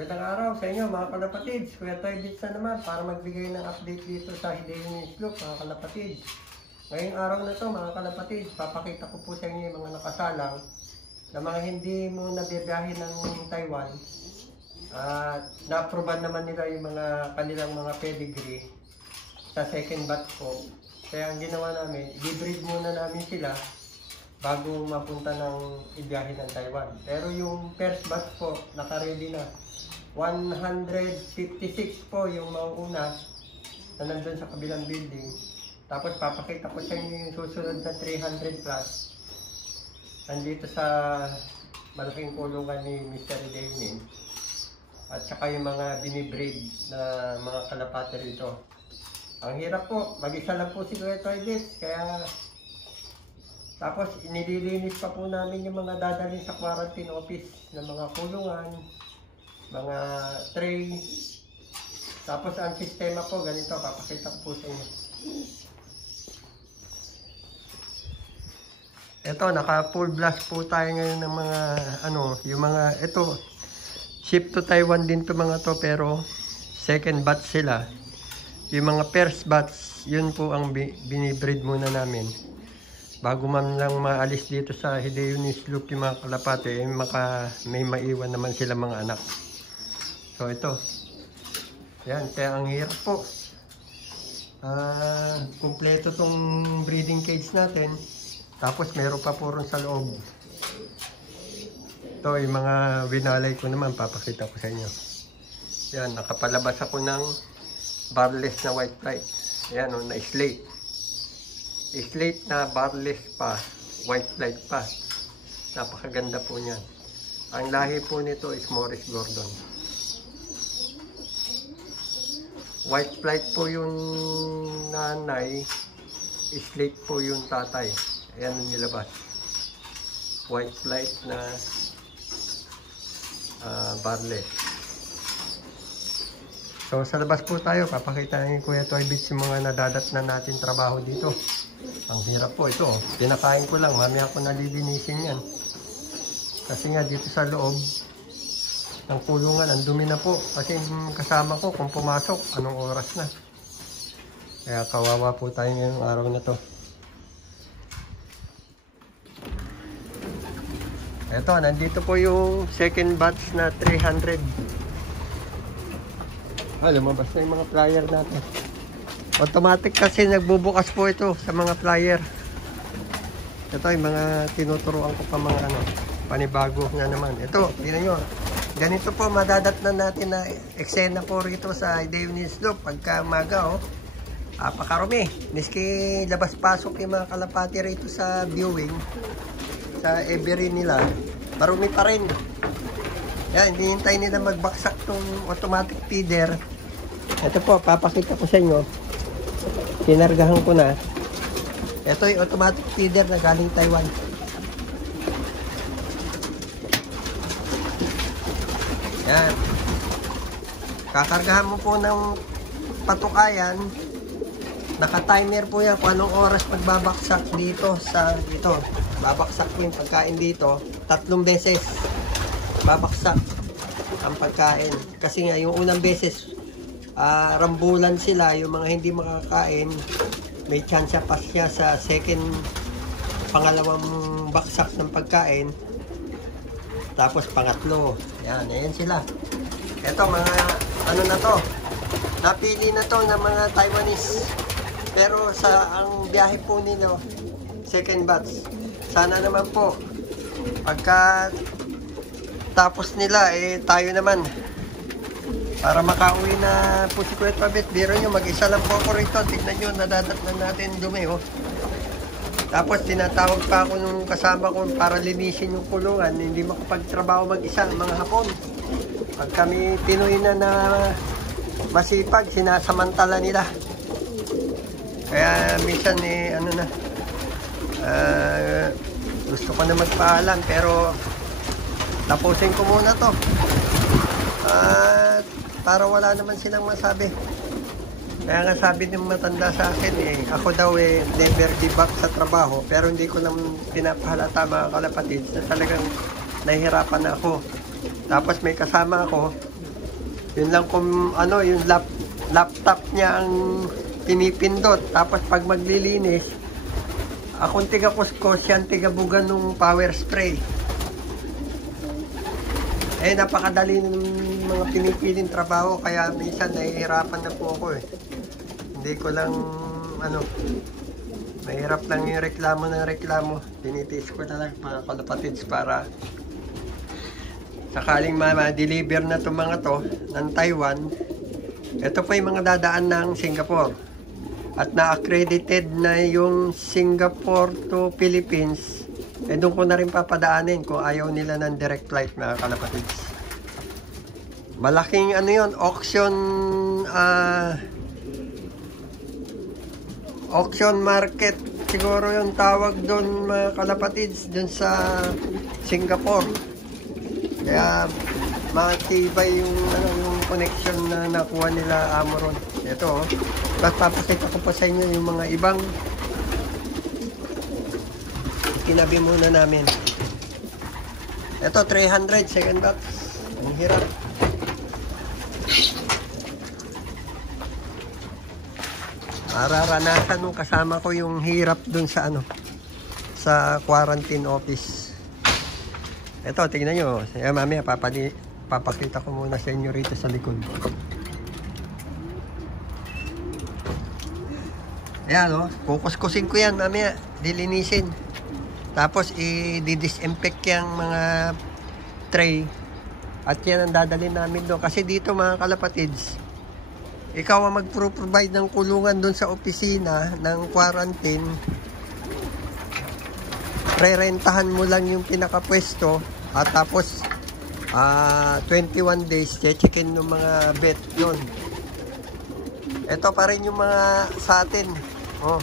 Magandang araw sa inyo mga kalapatids. Kuya Toy Bits na naman para magbigay ng update dito sa Hidayun Slope mga kalapatids. Ngayong araw na to mga kalapatids, papakita ko po sa inyo yung mga nakasalang na mga hindi mo nabibiyahe ng Taiwan. Na-approvean naman nila yung mga kanilang mga pedigree sa second batch po. Kaya ang ginawa namin, i-breed muna namin sila bago mapunta ng ibiyahe ng Taiwan. Pero yung first batch po, naka-ready na. 156 po yung mauna na nandun sa kabilang building. Tapos papakita ko sa inyo yung susunod na 300 plus. Nandito sa malaking kulungan ni Mr. Daynin. At saka yung mga binibreed na mga kalapate rito. Ang hirap po, mag-isa lang po si Kuya Toy Bits. Kaya tapos inililinis pa po namin yung mga dadalhin sa quarantine office ng mga kulungan, mga tray. Tapos ang sistema po ganito, papakita ko po sa inyo. Ito, naka full blast po tayo ngayon ng mga yung mga ito ship to Taiwan din to mga to, pero second batch sila. Yung mga first batch, yun po ang binibreed muna namin. Bago man lang maalis dito sa Hidayun Slope yung mga kalapate, may maiwan naman sila mga anak. So ito, yan, kaya ang hirap po. Kumpleto tong breeding cage natin. Tapos meron pa po rin sa loob. Ito yung mga winalay ko naman, papakita ko sa inyo. Yan, nakapalabas ako ng barless na white flight. Yan o, na slate. Slate na barless pa, white flight pa. Napakaganda po niyan. Ang lahi po nito is Morris Gordon. White flight po yung nanay, slate po yung tatay. Ayan ang nilabas. White flight na barless. So sa labas po tayo, papakita ni Kuya Toy Bits yung mga nadadat na natin trabaho dito. Ang hirap po ito. Pinakain ko lang, mamaya ako nalilinisin yan. Kasi nga dito sa loob ng kulungan, ang dumi na po. Kasi kasama ko kung pumasok, anong oras na. Kaya kawawa po tayo ngayong araw na to. Eto, nandito po yung second batch na 300. Lumabas na yung mga flyer natin. Automatic kasi nagbubukas po ito sa mga flyer. Ito yung mga tinuturuan ko pa mga panibago na naman. Ito, tingnan nyo. Ganito po madadat na natin na eksena po rito sa Hidayun Slope pagka umaga. Pakarumi. Miski labas-pasok yung mga kalapati rito sa viewing, sa every nila, marumi pa rin. Yan, hinihintay nila magbaksak tong automatic feeder. Ito po, papakita ko sa inyo. Kinargahan ko na. Ito yung automatic feeder na galing Taiwan. Yan. Kakargahan mo po ng patukayan. Naka-timer po yan kung anong oras magbabaksak dito sa dito. Babaksak po yung pagkain dito. 3 beses babaksak ang pagkain. Kasi nga yung unang beses rambulan sila, yung mga hindi makakain, may chance pa siya sa pangalawang baksak ng pagkain. Tapos pangatlo. Yan, ayan sila. Ito mga na to. Napili na to ng mga Taiwanese. Pero ang biyahe po nila second batch. Sana naman po pagka tapos nila tayo naman para makauwi na po si Kuya Toy Bits. Biro nyo, mag-isa lang po ako rito. Tignan nyo, nadadat na natin dumi. Tapos tinatawag pa ako nung kasama ko para linisin yung kulungan. Hindi makapagtrabaho mag-isa ng mga hapon. Pag kami Pinoy na masipag, sinasamantala nila. Kaya minsan gusto ko na magpaalam, pero tapusin ko muna to. Para wala naman silang masabi. Kaya nga sabi ng matanda sa akin ako daw never give up sa trabaho, pero hindi ko naman pinapahalata mga kalapatid na talagang nahihirapan ako. Tapos may kasama ako Yun lang kung ano, yung laptop niya ang pinipindot. Tapos pag maglilinis, akong tiga kuskos, yan tiga bugan ng power spray. Eh, napakadali ng mga pinipiling trabaho, kaya minsan nahihirapan na po ako eh. Hindi ko lang, ano, mahirap lang yung reklamo ng reklamo. Tinitiis ko na lang mga kalapatids para sakaling ma-deliver na itong mga to ng Taiwan. Ito po yung mga dadaan ng Singapore. At na-accredited na yung Singapore to Philippines. Eh, doon ko na rin papadaanin kung ayaw nila ng direct flight, mga kalapatids. Malaking ano yun, auction market siguro yung tawag doon, mga kalapatids, doon sa Singapore. Kaya matibay yung, yung connection na nakuha nila Amoron. Ito, tapos papakita ko pa sa inyo yung mga ibang kinabi muna namin. Ito, 300 second box. Ang hirap. Mararanasan nung kasama ko yung hirap dun sa ano, sa quarantine office. Ito, tingnan nyo. Mamaya papakita ko muna sa inyo rito sa likod. Ayan o, kukuskusin ko yan mamaya, dilinisin. Tapos i-disinfect yung mga tray. At yan ang dadalhin namin doon. Kasi dito, mga kalapatids, ikaw ang mag-provide ng kulungan doon sa opisina ng quarantine. Rerentahan mo lang yung pinakapwesto. At tapos 21 days checkin ng mga vet yun. Ito pa rin yung mga sa atin. Oh.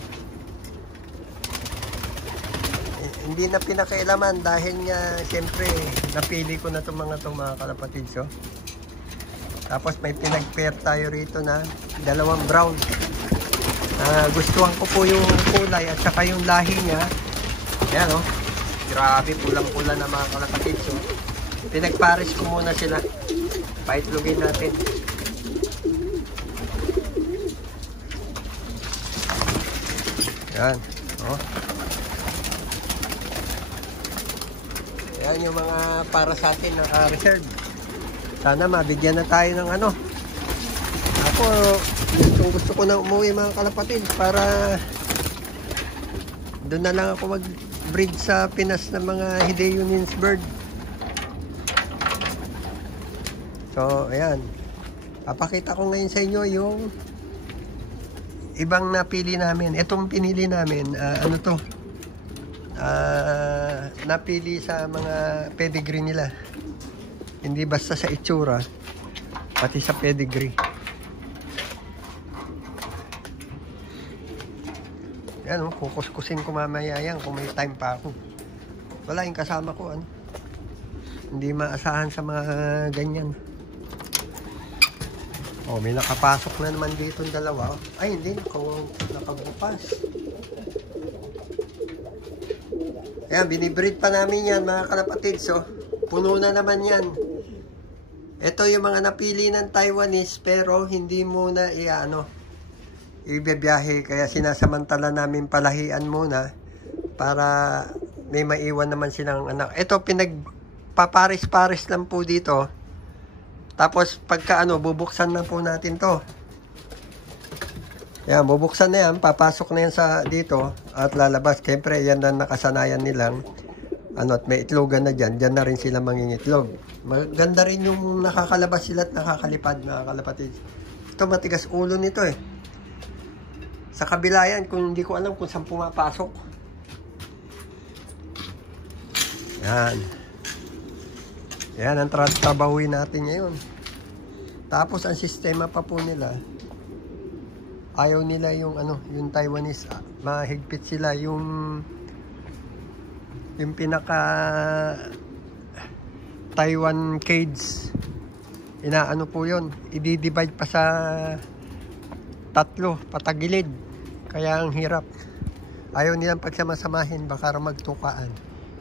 Hindi na pinakailaman dahil nga siyempre napili ko na itong mga kalapatids. Oh. Tapos may pinag-pair tayo rito na dalawang brown. Gustuhan ko po yung kulay at saka yung lahi niya. Ayan o. Grabe, pulang-pula na mga kalapatids. Oh. Pinag-pares ko muna sila. Paitlogin natin. Ayan. Oh. Ayan yung mga para sa atin na reserve. Sana mabigyan na tayo ng ano. Ako, gusto ko na umuwi, mga kalapatids, para doon na lang ako mag-breed sa Pinas ng mga Hidayunin's bird. So, ayan. Papakita ko ngayon sa inyo yung ibang napili namin. Itong pinili namin, ano to? Napili sa mga pedigree nila. Hindi basta sa itsura, pati sa pedigree. Yan, kukuskusin ko mamaya yan kung may time pa ako. Wala yung kasama ko, ano. Hindi maasahan sa mga ganyan. Oh, may nakapasok na naman dito ng dalawa. Ay, hindi, nakabukas. Ayan, binibreed pa namin yan, mga kalapatids. So, puno na naman yan. Ito yung mga napili ng Taiwanese, pero hindi muna ibibiyahe. Kaya sinasamantala namin palahian muna para may maiwan naman silang anak. Ito, pinagpaparis-paris lang po dito. Tapos pagka bubuksan na po natin to. Yan, bubuksan na yan, papasok na yan sa dito at lalabas. Siyempre, yan na nakasanayan nilang at may itlogan na dyan. Dyan na rin sila mangingitlog. Maganda rin yung nakakalabas sila at nakakalipad, mga kalapatids. Ito, matigas ulo nito eh. Sa kabila yan, kung hindi ko alam kung saan pumapasok. Yan. Yan ang trabahuin natin ngayon. Tapos ang sistema pa po nila, ayaw nila yung yung Taiwanese, mahigpit sila yung pinaka Taiwan cage. Inaano po yun, i-divide pa sa tatlo, patagilid. Kaya ang hirap. Ayaw nilang pagsamasamahin, baka magtukaan.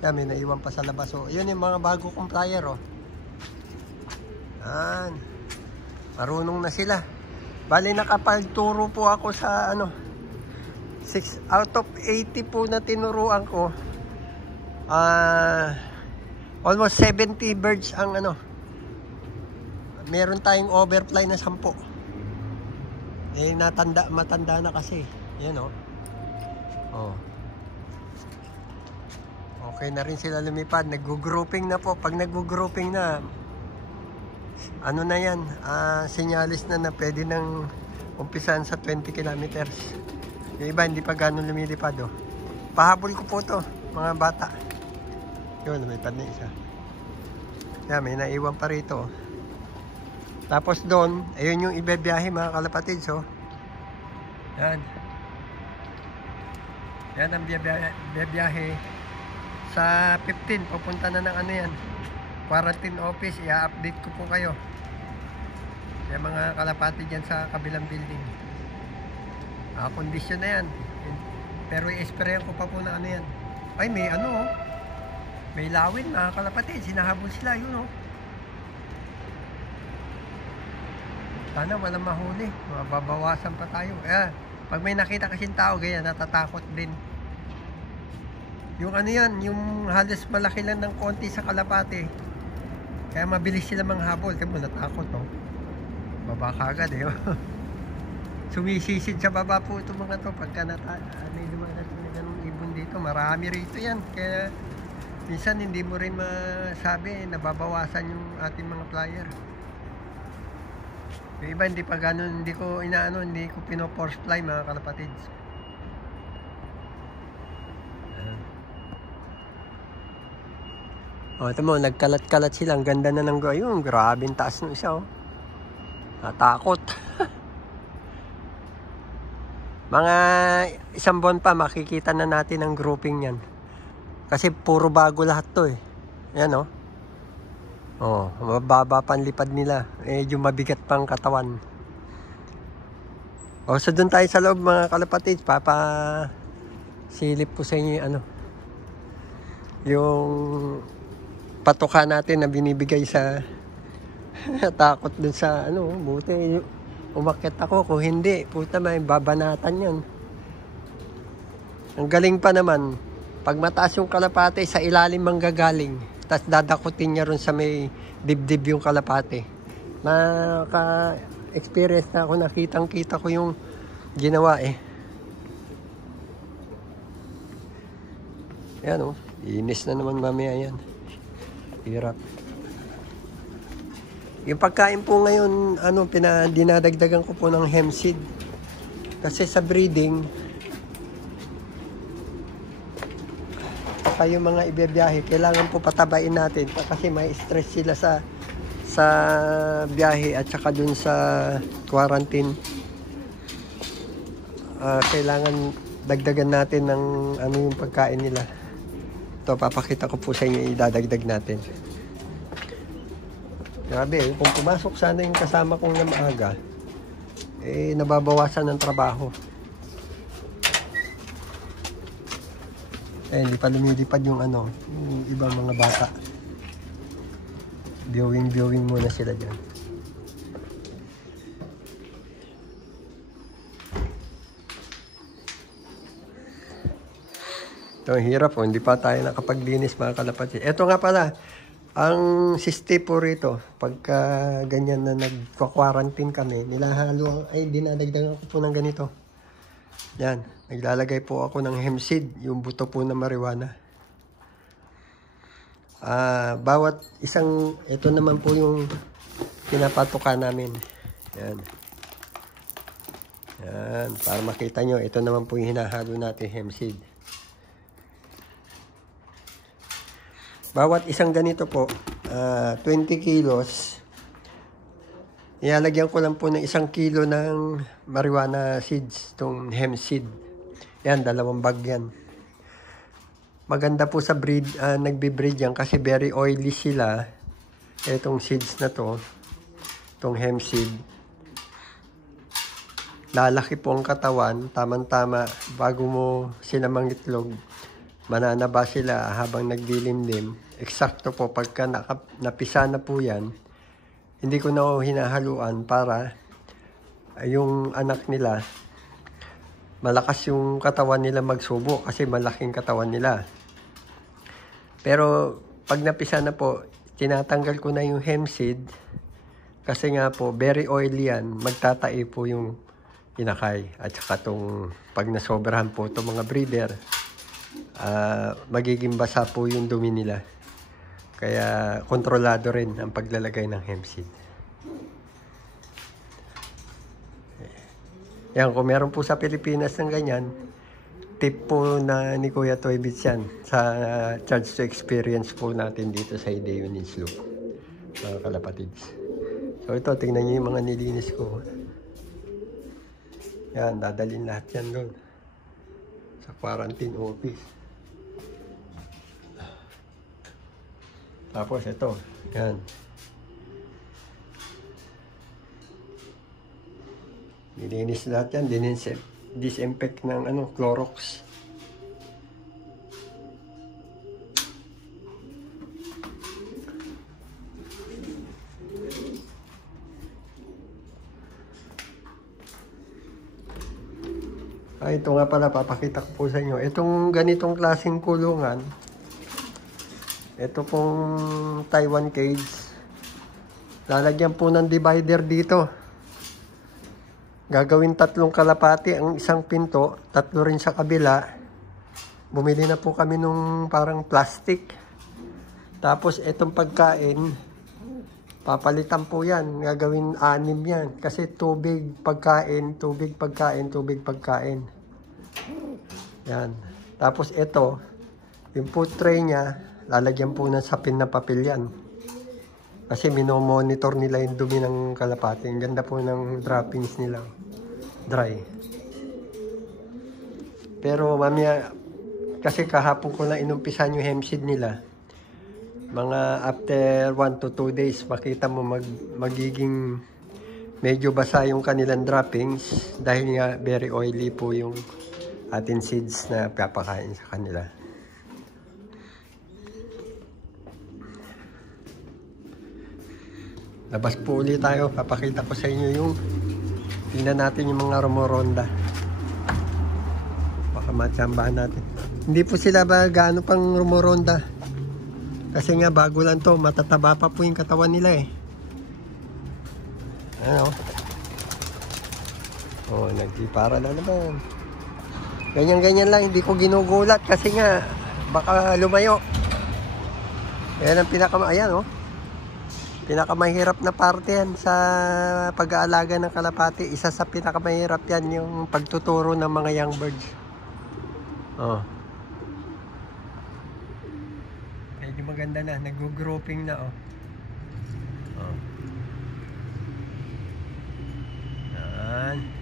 Yan, may naiwan pa sa labas. So, yun yung mga bago kong flyer, oh. Yan. Marunong na sila. Bali nakapagturo po ako sa 6 out of 80 po na tinuruan ko. Almost 70 birds ang meron tayong overfly na 10. Matanda na kasi. Yan oh. Okay na rin sila lumipad. Nag-grouping na po. Pag nag-grouping na, na yan, sinyalis na pwede nang umpisan sa 20 kilometers. Yung iba hindi pa gano'ng lumilipad Pahabol ko po to, mga bata. Yun, lumipad na isa. Yan, may naiwan pa rito. Tapos doon, ayun yung ibebiyahe mga kalapatids Yan. Yan ang biyahe. Sa 15, pupunta na ng yan. Quarantine office, i-update ko po kayo. Yung mga kalapatid dyan sa kabilang building. Kondisyon na yan. Pero i-sprayan ko pa po na yan. Ay, may may lawin mga kalapatid. Sinahabol sila, yun Sana walang mahuli. Mababawasan pa tayo. Pag may nakita kasing tao, ganyan, natatakot din. Yung yan, yung halos malaki lang ng konti sa kalapate. Kaya mabilis sila manghabol. Kaya mo natakot, Baba kagad, Sumisisid sa baba po itong mga to. Pagka may lumalas na ganun ibon dito. Marami rito yan. Kaya minsan hindi mo rin masabi, nababawasan yung ating mga flyer. Yung iba hindi pa ganun, hindi ko pino-force fly mga kalapatids. Ito mo, nagkalat-kalat sila. Ang ganda na ng ayun. Grabing taas ng isa, Natakot. Mga isang buwan pa, makikita na natin ang grouping yan. Kasi puro bago lahat to Yan, mababa panlipad nila. Medyo mabigat pang katawan. So doon tayo sa loob mga kalapatids. Silip ko sa inyo yung patuka natin na binibigay sa takot dun sa buti umakyat ako. Kung hindi, puta may babanatan yan. Ang galing pa naman, pag mataas yung kalapate, sa ilalim manggagaling, tapos dadakutin niya ron sa may dibdib yung kalapate. Naka-experience na ako, nakitang-kita ko yung ginawa Yan inis na naman mamaya yan. Hirap. Yung pagkain po ngayon, dinadagdagan ko po ng hemp seed. Kasi sa breeding, yung mga ibibiyahe, kailangan po patabain natin kasi may stress sila sa biyahe at saka dun sa quarantine. Kailangan dagdagan natin ng yung pagkain nila. Ito, papakita ko po sa inyo, idadagdag natin. Grabe, kung pumasok sana yung kasama kong na maaga, nababawasan ng trabaho. Hindi pa lumilipad yung yung ibang mga bata. Viewing muna sila dyan. Ito, hirap hindi pa tayo nakapaglinis mga kalapatid. Ito nga pala, ang siste po rito, pagka ganyan na nagka-quarantine kami, dinadagdagan ko po ng ganito. Yan, naglalagay po ako ng hemp seed, yung buto po na marijuana. Bawat isang, ito naman po yung pinapatuka namin. Yan. Yan, para makita nyo, ito naman po yung hinahalo natin hemp seed. Bawat isang ganito po, 20 kilos, ilalagyan ko lang po ng 1 kilo ng marijuana seeds, itong hemp seed. Yan, 2 bag yan. Maganda po sa breed, nagbe-breed yan kasi very oily sila. Itong seeds na to, itong hemp seed. Lalaki po ang katawan, tamang-tama, bago mo sila mangitlog, mananaba sila habang nagdilimlim. Eksakto po, pagka napisa na po yan, hindi ko na hinahaluan para yung anak nila, malakas yung katawan nila magsubo kasi malaking katawan nila. Pero pag napisa na po, tinatanggal ko na yung hemp seed kasi nga po, very oily yan. Magtatai po yung inakay. At saka itong pag nasobrahan po itong mga breeder, magiging basa po yung dumi nila. Kaya kontrolado rin ang paglalagay ng hemp seed. Yan, kung meron po sa Pilipinas ng ganyan, tip po na ni Kuya Toy Bits yan sa charge to experience po natin dito sa Ideon Sloop, mga kalapatids. So ito, tingnan nyo yung mga nilinis ko. Yan, dadalhin lahat yan doon sa quarantine office. Tapos ito, yan. Nilinis lahat yan, disinfect ng Clorox. Ito nga pala, papakita ko po sa inyo. Itong ganitong klaseng kulungan, ito pong Taiwan cage, lalagyan po ng divider dito. Gagawin 3 kalapati ang isang pinto, 3 rin sa kabila. Bumili na po kami nung parang plastic. Tapos itong pagkain, papalitan po yan. Gagawin 6 yan. Kasi tubig, pagkain, tubig, pagkain, tubig, pagkain. Yan. Tapos ito, yung food tray niya, lalagyan po ng sapin na papel yan. Kasi minomonitor nila yung dumi ng kalapati. Ang ganda po ng droppings nila. Dry. Pero mamaya, kasi kahapon ko na inumpisan yung hemp seed nila. Mga after 1 to 2 days, makita mo magiging medyo basa yung kanilang droppings. Dahil nga very oily po yung ating seeds na papakain sa kanila. Labas po ulit tayo. Papakita ko sa inyo yung tingnan natin yung mga rumoronda. Baka matsambahan natin. Hindi po sila ba gaano pang rumoronda. Kasi nga bago lang to. Matataba pa po yung katawan nila eh. Ano? Oh, nagpipara na naman. Ganyan-ganyan lang. Hindi ko ginugulat kasi nga baka lumayo. Ayan ang ayan oh. Pinakamahirap na parte yan sa pag-aalaga ng kalapati. Isa sa pinakamahirap yan yung pagtuturo ng mga young birds. Oh. Medyo maganda na. Nag-grouping na oh. Oh. Yan.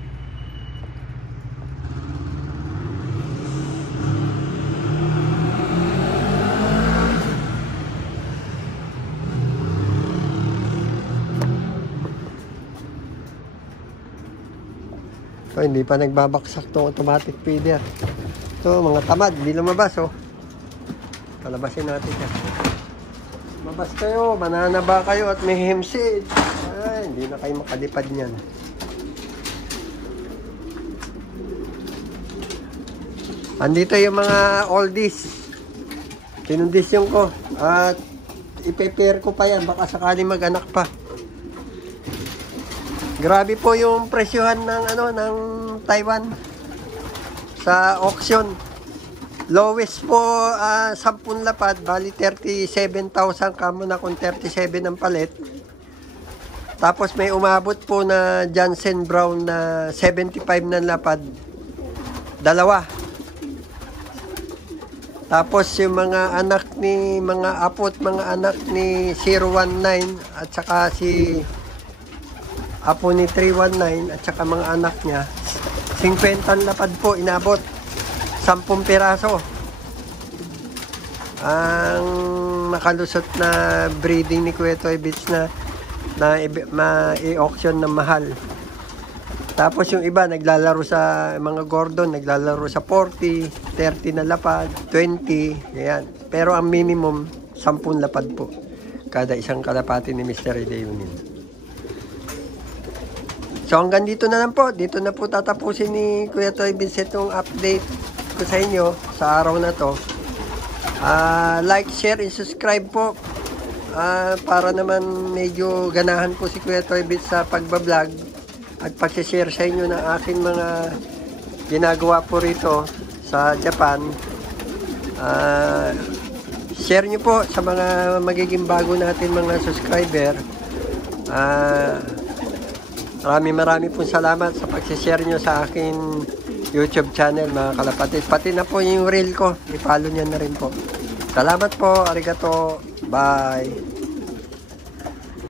So, hindi pa nagbabaksak itong automatic feeder. So, mga tamad, hindi lumabas, oh. Palabasin natin yan. Lumabas kayo, mananaba kayo at may hemp seed. Ay, hindi na kayo makalipad niyan. Andito yung mga oldies. Kinondisyon ko. At ipe-pair ko pa yan. Baka sakali mag-anak pa. Grabe po yung presyohan ng ng Taiwan sa auction. Lowest po 10 lapad, bali 37,000 kamo na kung 37 ang palit. Tapos may umabot po na Johnson Brown na 75 na lapad. 2. Tapos yung mga anak ni mga apot, mga anak ni 019 at saka si apo ni 319 at saka mga anak niya, 50 lapad po inabot. 10 piraso ang nakalusot na breeding ni Kuya Toy Bits na ma-i-auction na mahal. Tapos yung iba naglalaro sa mga Gordon, naglalaro sa 40, 30 na lapad, 20, yan. Pero ang minimum 10 lapad po kada isang kalapati ni Mr. Ideon. So hanggang dito na lang po. Dito na po tatapusin ni Kuya Toy Vincent yung update ko sa inyo sa araw na to. Like, share, and subscribe po. Para naman medyo ganahan po si Kuya Toy Vincent sa pagbablog at pag-share sa inyo ng aking mga ginagawa po rito sa Japan. Share nyo po sa mga magiging bago natin mga subscriber. Marami pong salamat sa pag-share nyo sa akin YouTube channel mga kalapatid. Pati na po yung reel ko, i-follow nyo na rin po. Salamat po, arigato, bye.